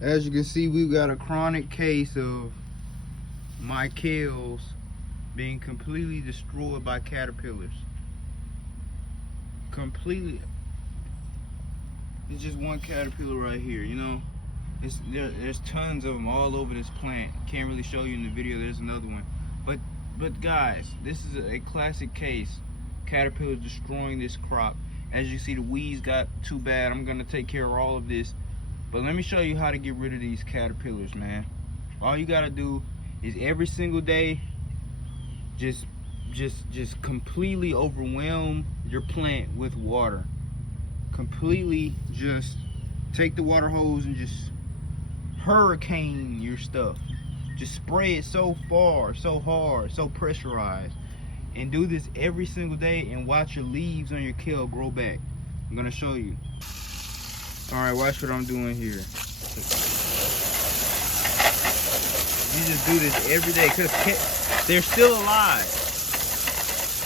As you can see, we've got a chronic case of my kales being completely destroyed by caterpillars. Completely. It's just one caterpillar right here, you know. There's tons of them all over this plant. Can't really show you in the video. There's another one, but guys, this is a classic case. Caterpillars destroying this crop. As you see, the weeds got too bad. I'm gonna take care of all of this, but let me show you how to get rid of these caterpillars, man. All you gotta do is every single day, just completely overwhelm your plant with water. Completely just take the water hose and just hurricane your stuff. Just spray it so far, so hard, so pressurized. And do this every single day and watch your leaves on your kale grow back. I'm gonna show you. All right, watch what I'm doing here. You just do this every day because they're still alive.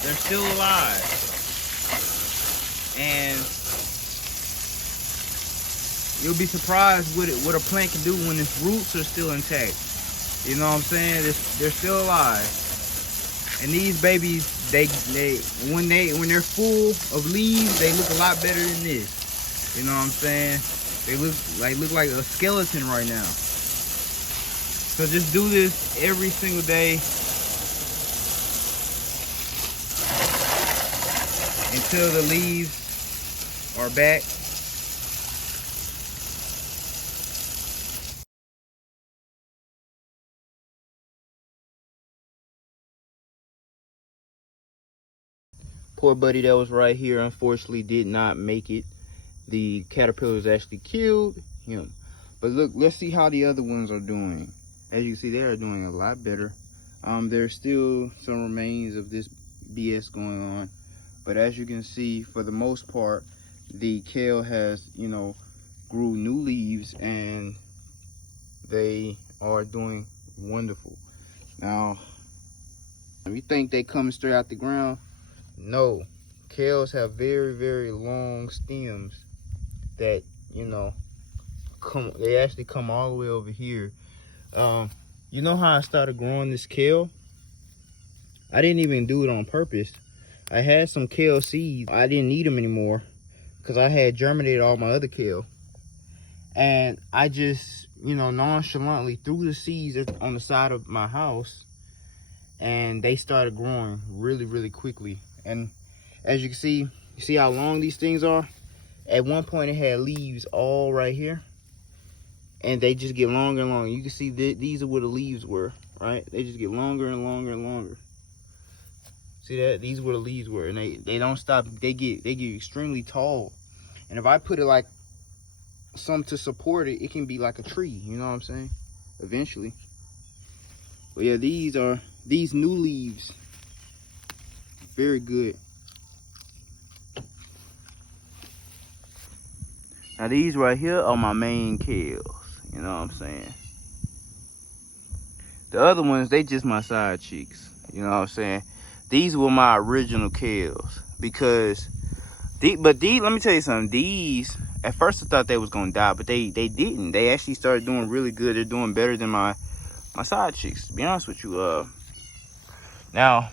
They're still alive. And you'll be surprised what a plant can do when its roots are still intact. You know what I'm saying? They're still alive. And these babies, when they're full of leaves, they look a lot better than this. You know what I'm saying? They look like a skeleton right now. So just do this every single day until the leaves are back. Poor buddy that was right here unfortunately did not make it. The caterpillars actually killed him. But look, let's see how the other ones are doing. As you can see, they are doing a lot better. There's still some remains of this BS going on. But as you can see, for the most part, the kale has, you know, grew new leaves and they are doing wonderful. Now, if you think they coming straight out the ground, no. Kales have very, very long stems that, you know, they actually come all the way over here. You know how I started growing this kale? I didn't even do it on purpose. I had some kale seeds. I didn't need them anymore because I had germinated all my other kale. And I just, you know, nonchalantly threw the seeds on the side of my house and they started growing really, really quickly. And as you can see, you see how long these things are? At one point it had leaves all right here. And they just get longer and longer. You can see these are where the leaves were, right? They just get longer and longer and longer. See that? These are where the leaves were. And they don't stop. They get extremely tall. And if I put it like something to support it, it can be like a tree. You know what I'm saying? Eventually. But yeah, these new leaves. Very good. Now these right here are my main kales. You know what I'm saying? The other ones, they just my side cheeks. You know what I'm saying? These were my original kales. Because, let me tell you something. These, at first I thought they was going to die, but they didn't. They actually started doing really good. They're doing better than my side cheeks, to be honest with you. Now,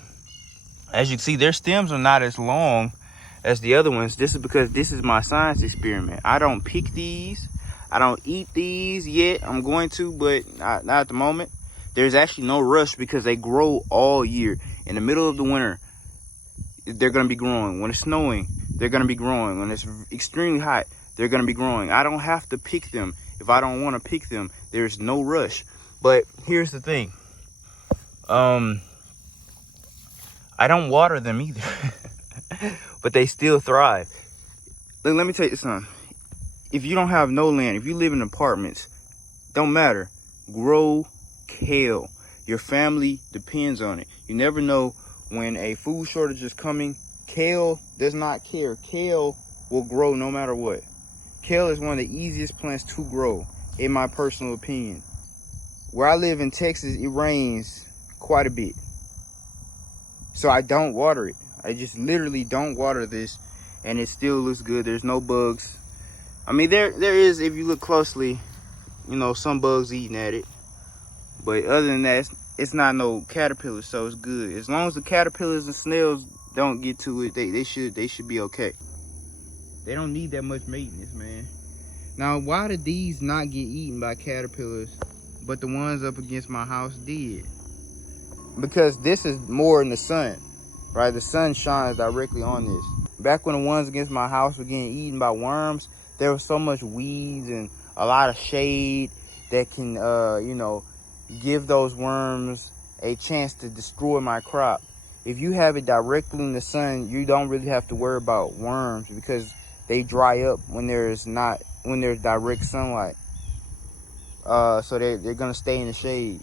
as you can see, their stems are not as long as the other ones. This is because this is my science experiment. I don't pick these. I don't eat these yet. I'm going to, but not at the moment. There's actually no rush because they grow all year. In the middle of the winter, they're going to be growing. When it's snowing, they're going to be growing. When it's extremely hot, they're going to be growing. I don't have to pick them. If I don't want to pick them, there's no rush. But here's the thing. I don't water them either. But they still thrive. Look, let me tell you something. If you don't have no land, if you live in apartments, don't matter. Grow kale. Your family depends on it. You never know when a food shortage is coming. Kale does not care. Kale will grow no matter what. Kale is one of the easiest plants to grow, in my personal opinion. Where I live in Texas, it rains quite a bit. So I don't water it. I just literally don't water this, and it still looks good. There's no bugs. I mean, there is, if you look closely, you know, some bugs eating at it. But other than that, it's not no caterpillars, so it's good. As long as the caterpillars and snails don't get to it, they should be okay. They don't need that much maintenance, man. Now, why did these not get eaten by caterpillars, but the ones up against my house did? Because this is more in the sun, right? The sun shines directly on this. Back when the ones against my house were getting eaten by worms, there was so much weeds and a lot of shade that can, you know, give those worms a chance to destroy my crop. If you have it directly in the sun, you don't really have to worry about worms because they dry up when there's direct sunlight. So they're gonna stay in the shade.